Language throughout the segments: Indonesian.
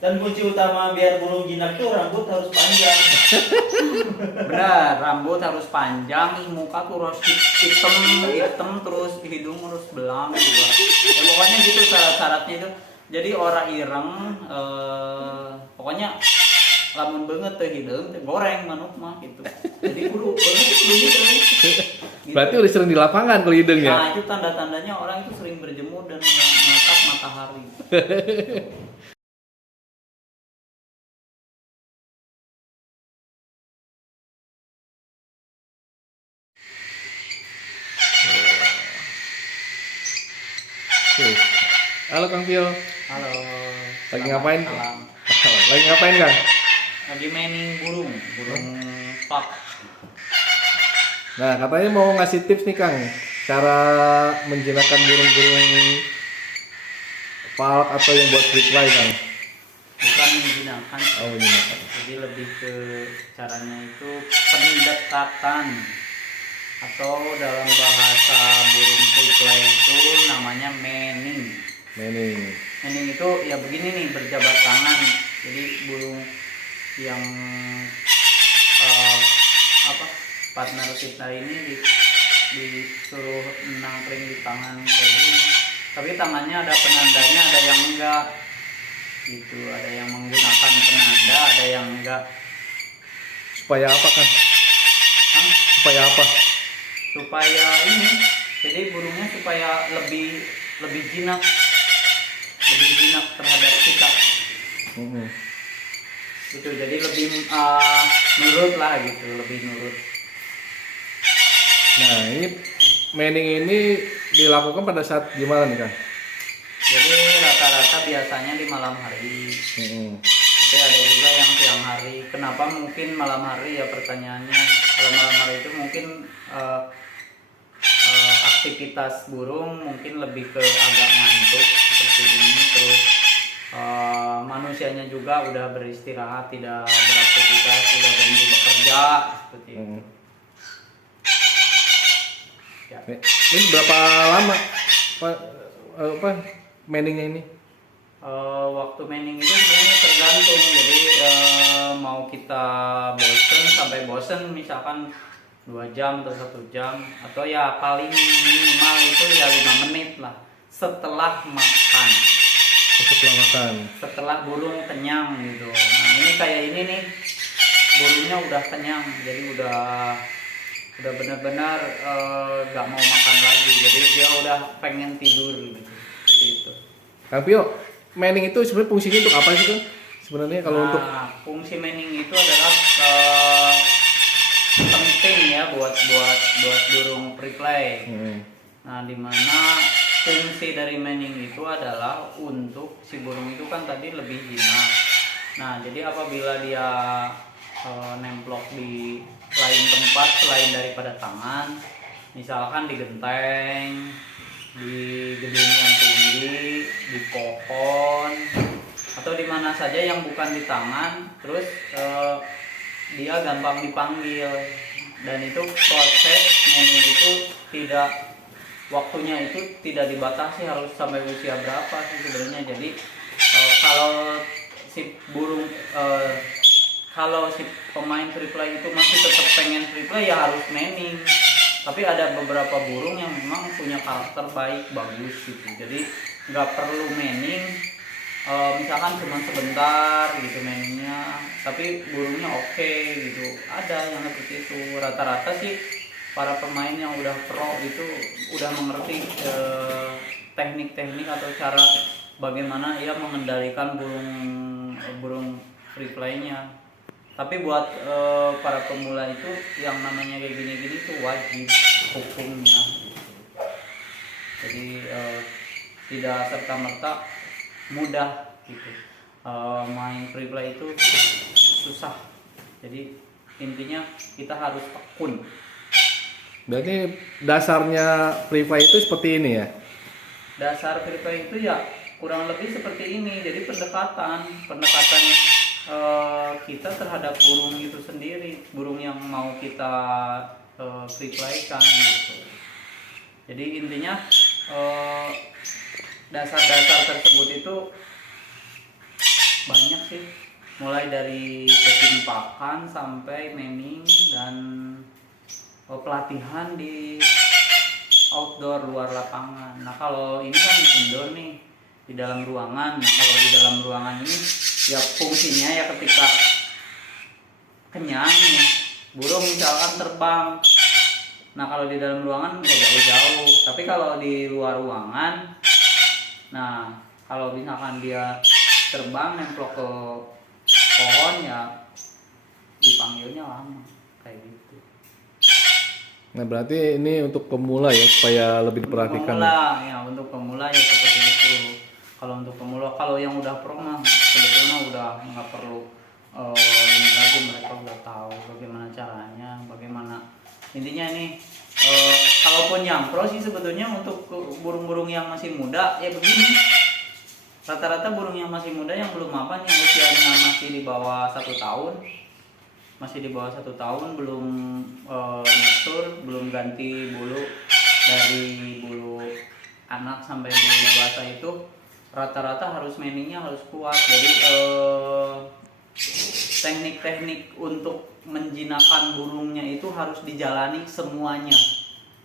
Dan kunci utama biar burung jinak tuh rambut harus panjang. Benar, rambut harus panjang, muka tuh harus hitam terus hidung harus belang juga. Ya, pokoknya gitu syarat-syaratnya itu. Jadi orang ireng, pokoknya lamun banget tuh hidung, goreng manuk mah gitu. Jadi buru banget gitu. Berarti udah sering di lapangan kalau hidung ya? Nah itu tanda-tandanya orang itu sering berjemur dan menatap matahari. Halo Kang Pio. Halo. Lagi selamat ngapain? malam. Lagi ngapain Kang? Lagi mainin burung pak. Nah katanya mau ngasih tips nih Kang, cara menjinakkan burung-burung palak atau yang buat reply Kang. Bukan menjinakkan. Oh menjinakkan. Jadi lebih ke caranya itu pendekatan atau dalam bahasa burung reply itu namanya manning. Manning. Manning itu ya begini nih, berjabat tangan. Jadi burung yang partner kita ini disuruh nangkring di tangan kayak gini. Tapi tangannya ada penandanya, ada yang enggak. Gitu, ada yang menggunakan penanda, ada yang enggak. Supaya apa Kang? Supaya apa? Supaya ini, jadi burungnya supaya lebih jinak terhadap kita. Gitu, jadi lebih nurut lah gitu, lebih nurut. Nah ini manning ini dilakukan pada saat gimana nih Kang? Jadi rata-rata biasanya di malam hari. Tapi ada juga yang siang hari. Kenapa mungkin malam hari ya pertanyaannya? Kalau malam hari itu mungkin aktivitas burung mungkin lebih ke agak ngantuk seperti ini, terus manusianya juga udah beristirahat, tidak beraktivitas, sudah berhenti bekerja seperti itu. Ya. Ini berapa lama apa manningnya ini? Waktu manning itu sebenarnya tergantung. Jadi mau kita bosen misalkan 2 jam atau 1 jam, atau ya paling minimal itu ya 5 menit lah setelah makan. Setelah burung kenyang gitu. Nah ini kayak ini nih, burungnya udah kenyang, jadi udah benar-benar gak mau makan lagi, jadi dia udah pengen tidur gitu. Seperti itu. Kang Pio, manning itu sebenarnya fungsinya untuk apa sih Kang? Sebenarnya kalau untuk fungsi manning itu adalah penting ya buat burung reply. Nah, dimana fungsi dari manning itu adalah untuk si burung itu kan tadi lebih jinak. Nah, jadi apabila dia nemplok di lain tempat selain daripada tangan, misalkan di genteng, di gedung yang tinggi, di pohon, atau di mana saja yang bukan di tangan, terus dia gampang dipanggil. Dan itu proses manning itu waktunya itu tidak dibatasi harus sampai usia berapa sih sebenarnya. Jadi kalau si burung kalau si pemain reply itu masih tetap pengen reply ya harus manning. Tapi ada beberapa burung yang memang punya karakter bagus gitu, jadi nggak perlu manning. Misalkan cuma sebentar gitu manningnya, tapi burungnya oke gitu. Ada yang seperti itu. Rata-rata sih para pemain yang udah pro itu udah mengerti teknik-teknik atau cara bagaimana ia mengendalikan burung reply-nya. Tapi buat para pemula itu yang namanya kayak gini-gini itu wajib hukumnya. Jadi tidak serta-merta mudah gitu. Main reply itu susah. Jadi intinya kita harus tekun. berarti dasarnya reply itu seperti ini ya? Dasar reply itu ya kurang lebih seperti ini. Jadi pendekatan kita terhadap burung itu sendiri, burung yang mau kita reply-kan gitu. Jadi intinya dasar-dasar tersebut itu sih, mulai dari ketimpangan sampai meming dan pelatihan di outdoor luar lapangan. Nah kalau ini kan indoor nih di dalam ruangan. Nah kalau di dalam ruangan ini ya fungsinya ya ketika kenyang nih, burung misalkan terbang. Nah kalau di dalam ruangan nggak jauh-jauh, tapi kalau di luar ruangan, nah kalau misalkan dia terbang nemplok ke pohon ya dipanggilnya lama kayak gitu. Nah berarti ini untuk pemula ya, supaya lebih diperhatikan. Untuk pemula ya seperti itu. Kalau untuk pemula, kalau yang udah pro mah sebetulnya udah nggak perlu ini lagi, mereka udah tahu bagaimana caranya, bagaimana intinya nih. Kalaupun yang pro sih sebetulnya untuk burung-burung yang masih muda ya begini. Rata-rata burung yang masih muda yang belum mapan, yang usianya masih di bawah 1 tahun, belum mature, belum ganti bulu dari bulu anak sampai bulu dewasa itu rata-rata harus maningnya harus kuat. Jadi teknik-teknik untuk menjinakkan burungnya itu harus dijalani semuanya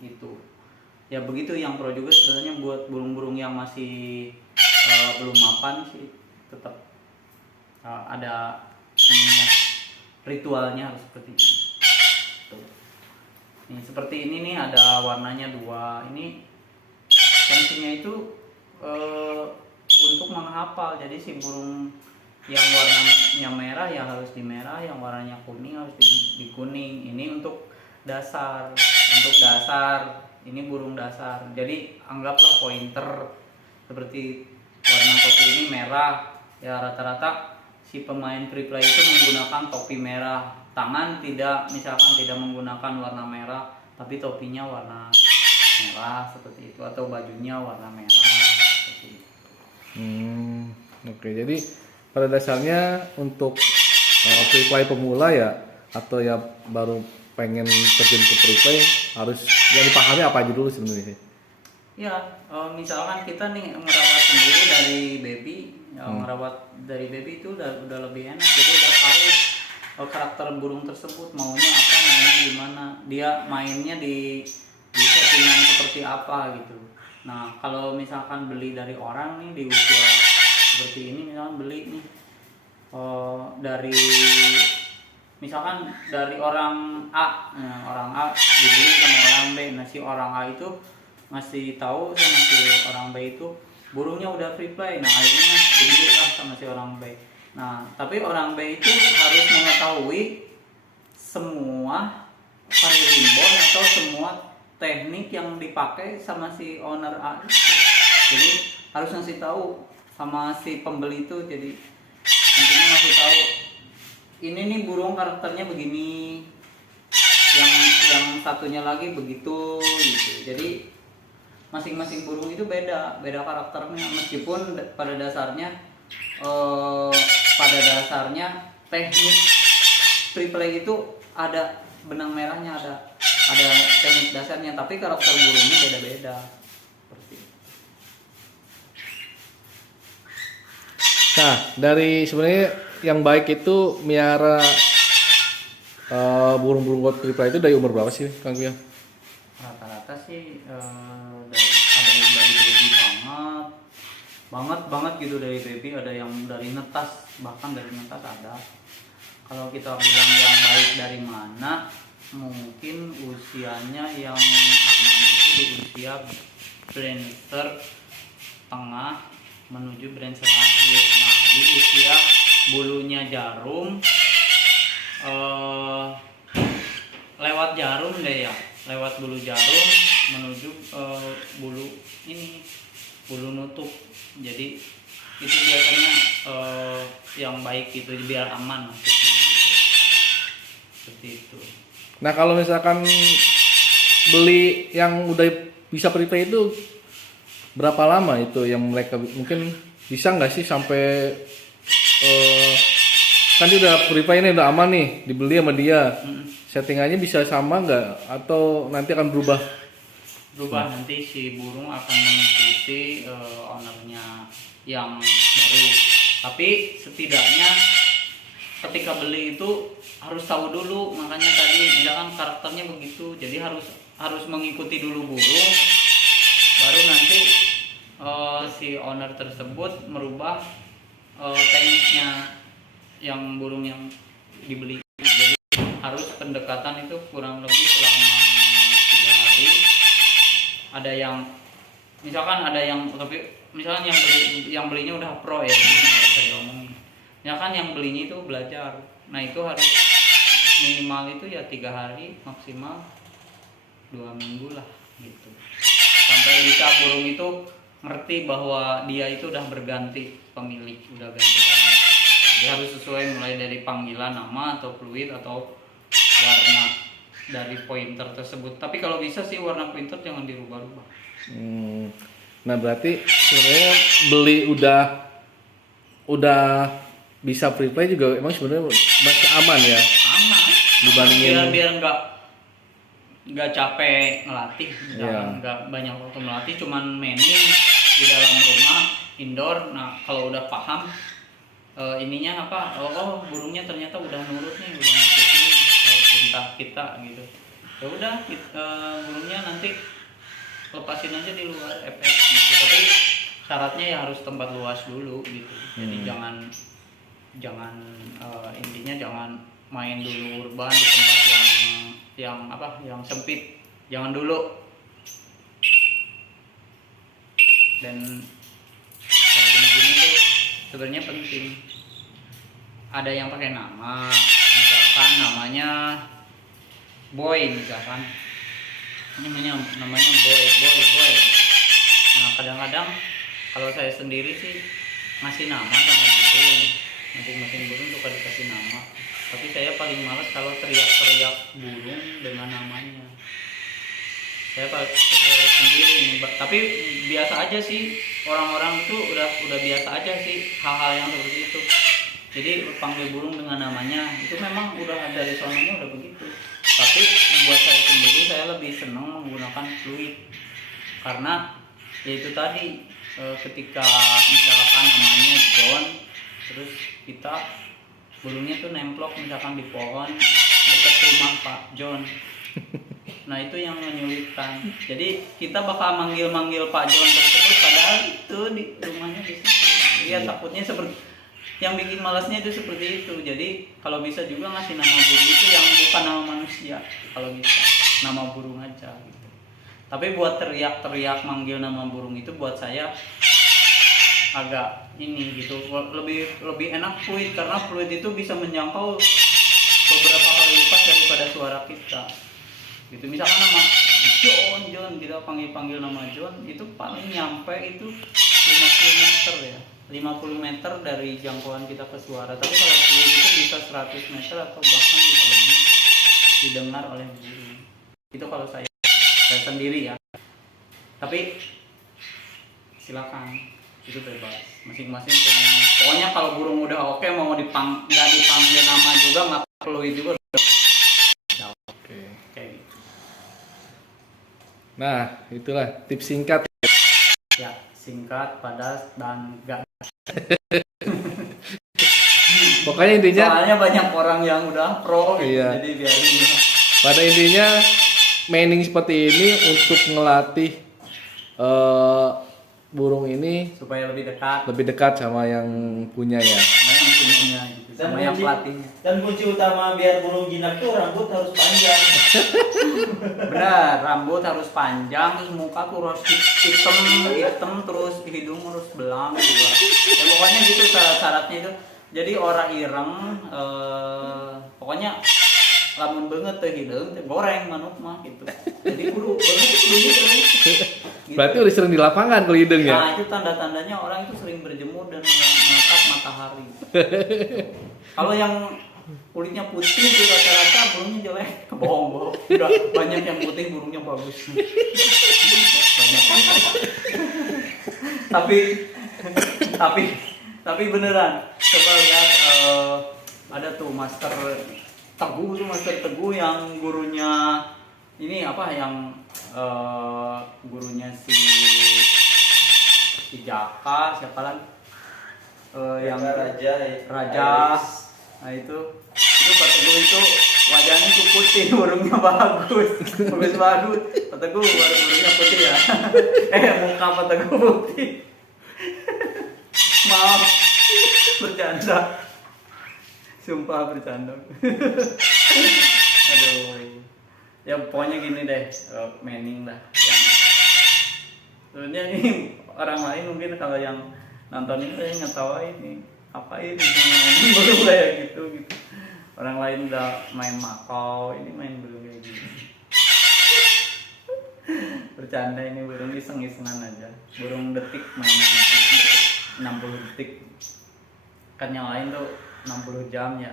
gitu. Ya begitu yang pro juga sebenarnya buat burung-burung yang masih belum mapan sih tetap ada ininya, ritualnya harus seperti ini. Tuh. Nih seperti ini nih ada warnanya 2. Ini fungsinya itu untuk menghafal. Jadi si burung yang warnanya merah ya harus di merah, yang warnanya kuning harus di kuning. Ini untuk dasar. Ini burung dasar. Jadi anggaplah pointer seperti warna topi ini merah. Ya rata-rata si pemain free play itu menggunakan topi merah. Tangan misalkan tidak menggunakan warna merah, tapi topinya warna merah seperti itu, atau bajunya warna merah seperti itu. Oke, jadi pada dasarnya untuk free play pemula ya, atau ya baru pengen terjun ke free play, harus yang dipahami apa aja dulu sebenarnya? Ya, misalkan kita nih merawat sendiri dari baby, merawat dari baby itu udah lebih enak. Jadi udah tahu karakter burung tersebut maunya apa, maunya gimana, dia mainnya di settingan seperti apa gitu. Nah, kalau misalkan beli dari orang nih di usia seperti ini, misalkan beli nih dari orang A, orang A dibeli sama orang B. Nah si orang A itu ngasih tahu sama si orang B itu burungnya udah free play. Nah akhirnya dibeli lah sama si orang B. Nah tapi orang B itu harus mengetahui semua variabel atau semua teknik yang dipakai sama si owner A itu. Jadi harus ngasih tahu sama si pembeli itu. Jadi intinya ngasih tahu ini nih burung karakternya begini, yang satunya lagi begitu gitu. Jadi masing-masing burung itu beda karakternya, meskipun pada dasarnya teknik free play itu ada benang merahnya, ada teknik dasarnya, tapi karakter burungnya beda-beda. Nah, dari sebenarnya yang baik itu miara burung-burung gold free play itu dari umur berapa sih, Kang Pian? Rata-rata sih ada yang dari baby banget gitu, dari baby, ada yang dari netas, bahkan dari netas ada. Kalau kita bilang yang baik dari mana, mungkin usianya yang aman itu di usia Brancer tengah menuju Brancer akhir. Nah di usia bulunya jarum, lewat jarum deh ya, lewat bulu jarum menuju bulu nutup. Jadi itu biasanya yang baik gitu, biar aman maksudnya gitu. Seperti itu. Nah kalau misalkan beli yang udah bisa free play itu berapa lama itu yang mereka mungkin bisa nggak sih sampai kan dia udah free play ini udah aman nih dibeli sama dia, settingannya bisa sama nggak atau nanti akan berubah? Nanti si burung akan mengikuti ownernya yang baru. Tapi setidaknya ketika beli itu harus tahu dulu, makanya tadi misalkan karakternya begitu, jadi harus mengikuti dulu burung, baru nanti si owner tersebut merubah tekniknya yang burung yang dibeli. Jadi harus pendekatan itu kurang lebih selama 3 hari. Ada yang misalkan tapi misalkan yang belinya udah pro ya, nggak usah diomongin. Misalkan yang belinya itu belajar, nah itu harus minimal itu ya 3 hari, maksimal 2 minggu lah gitu, sampai bisa burung itu ngerti bahwa dia itu udah berganti pemilik, udah ganti pemilik. Jadi harus sesuai mulai dari panggilan nama atau fluid atau warna dari pointer tersebut. Tapi kalau bisa sih warna pointer jangan dirubah-rubah. Nah berarti sebenarnya beli udah bisa free play juga emang sebenarnya masih aman ya, Aman dibandingin biar nggak capek ngelatih, Iya. nggak banyak waktu melatih, cuman mainin di dalam rumah indoor. Nah kalau udah paham ininya apa, oh burungnya ternyata udah nurut nih, udah ngikutin perintah kita gitu, ya udah burungnya nanti lepasin aja di luar FX gitu. Tapi syaratnya ya harus tempat luas dulu gitu. Jadi jangan intinya jangan main dulu urban di tempat yang sempit, jangan dulu. Dan kalau gini-gini tuh sebenarnya penting ada yang pakai nama, misalkan namanya Boy, misalkan namanya boy. Nah kadang-kadang kalau saya sendiri sih ngasih nama sama burung, masing-masing burung suka dikasih nama. Tapi saya paling males kalau teriak-teriak burung dengan namanya. Saya sendiri nih, tapi biasa aja sih, orang-orang itu udah biasa aja sih hal-hal yang seperti itu. Jadi panggil burung dengan namanya itu memang udah dari sononya udah begitu. Tapi buat saya sendiri, saya lebih senang menggunakan fluid karena yaitu tadi ketika misalkan namanya John, terus kita burungnya tuh nemplok misalkan di pohon dekat rumah Pak John. Nah itu yang menyulitkan. Jadi kita bakal manggil Pak John tersebut padahal itu di rumahnya di situ. Iya, takutnya seperti yang bikin malasnya itu seperti itu. Jadi kalau bisa juga ngasih nama burung itu yang bukan nama manusia, kalau bisa nama burung aja gitu. Tapi buat teriak-teriak manggil nama burung itu buat saya agak ini gitu, lebih enak fluid, karena fluid itu bisa menjangkau beberapa kali lipat daripada suara kita gitu. Misalkan nama John kita panggil nama John, itu paling nyampe itu 50 meter ya, 50 meter dari jangkauan kita ke suara. Tapi kalau fluid itu bisa 100 meter atau bahkan bisa lebih didengar oleh burung. Itu kalau saya sendiri ya. Tapi silakan, itu bebas masing-masing. Pokoknya kalau burung udah oke, mau nggak dipanggil nama juga nggak perlu itu juga. Oke. Kayak gitu. Nah itulah tips singkat Ya singkat, padat, dan nggak. pokoknya intinya Soalnya banyak orang yang udah pro gitu, Iya. jadi biarin. pada intinya maining seperti ini untuk ngelatih burung ini Supaya lebih dekat sama yang punya ya. sama yang punyanya gitu, sama yang pelatihnya. Dan kunci utama biar burung jinak tuh rambut harus panjang. Benar, rambut harus panjang, terus muka tuh harus hitam, terus hidung harus belang juga. Ya pokoknya gitu syarat-syaratnya itu. Jadi orang ireng, pokoknya lamun banget teh hidung, teh goreng manuk mah gitu. Jadi kudu banget gitu. Berarti udah sering di lapangan kalau hidung ya. Nah itu tanda-tandanya orang itu sering berjemur dan menatap matahari. Kalau yang kulitnya putih itu rata-rata burungnya jelek, bohong. Udah banyak yang putih burungnya bagus. Banyak. tapi beneran. Coba lihat ada tuh master Teguh yang gurunya ini apa yang gurunya si Jaka, siapa lagi? yang raja raja. Nah itu Pak Teguh itu wajahnya tuh putih, burungnya bagus banget. Pak Teguh burungnya putih ya. Muka Pak Teguh putih. Maaf, bercanda. Sumpah bercanda. Aduh. Ya pokoknya gini deh, Manning lah. Sebenarnya ini orang lain mungkin kalau yang nonton ini ngetawain nih, apain ngomong burung kayak gitu. Orang lain udah main Makau, ini main burung kayak gini. Bercanda, ini burung iseng-isengan aja. Burung detik main detik, 60 detik. Kan yang lain tuh 60 jam ya.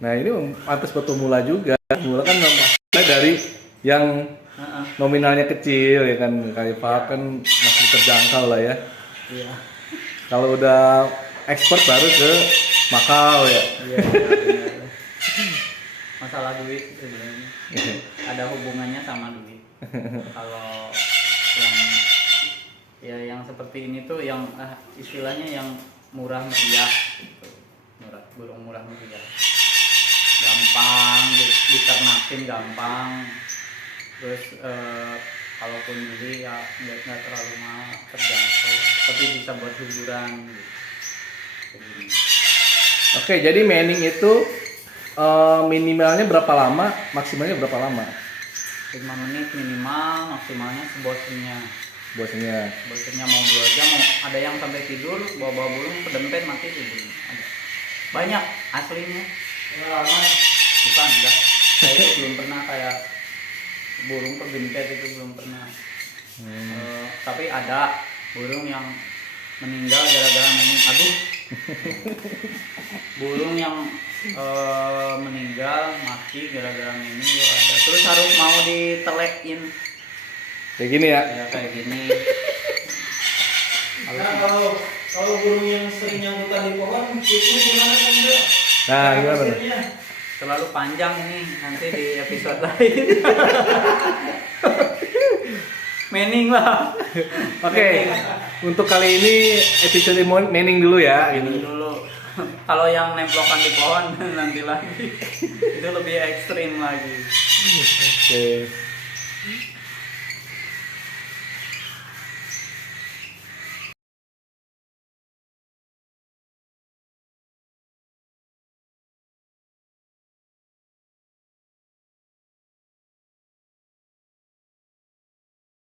Nah ini pantas buat pemula juga. Pemula kan mulai dari yang nominalnya kecil ya kan, kayak Pak kan masih terjangkau lah ya. Iya. Kalau udah expert baru ke Makau ya. Iya. Masalah duit sebenarnya. Ada hubungannya sama duit. Kalau yang seperti ini tuh yang istilahnya yang murah meriah gitu. Burung murah meriah. Gampang diternakin, gampang. Terus kalaupun beli ya nggak terlalu mahal, terjangkau, tapi bisa buat hiburan gitu. Oke, jadi Manning itu minimalnya berapa lama, maksimalnya berapa lama? 5 menit minimal, maksimalnya sebosennya. Bosannya Mau 2 jam, ada yang sampai tidur, bawa burung pedempet mati tidur. Ada. Banyak aslinya. Bukan, enggak. Saya itu belum pernah kayak burung pedempet itu belum pernah. Tapi ada burung yang meninggal gara-gara aduh. Burung yang meninggal mati gara-gara ini juga ada. Terus harus mau ditelekin. kayak gini ya? Ya kayak gini. Nah, kalau burung yang sering nyangkutan di pohon, itu gimana kan dia? Nah, gimana? Terlalu panjang ini, nanti di episode lain. Manning lah. Oke, untuk kali ini episode Manning dulu ya. Ini dulu. Kalau yang nemplokan di pohon nanti lagi. Itu lebih ekstrim lagi. Oke.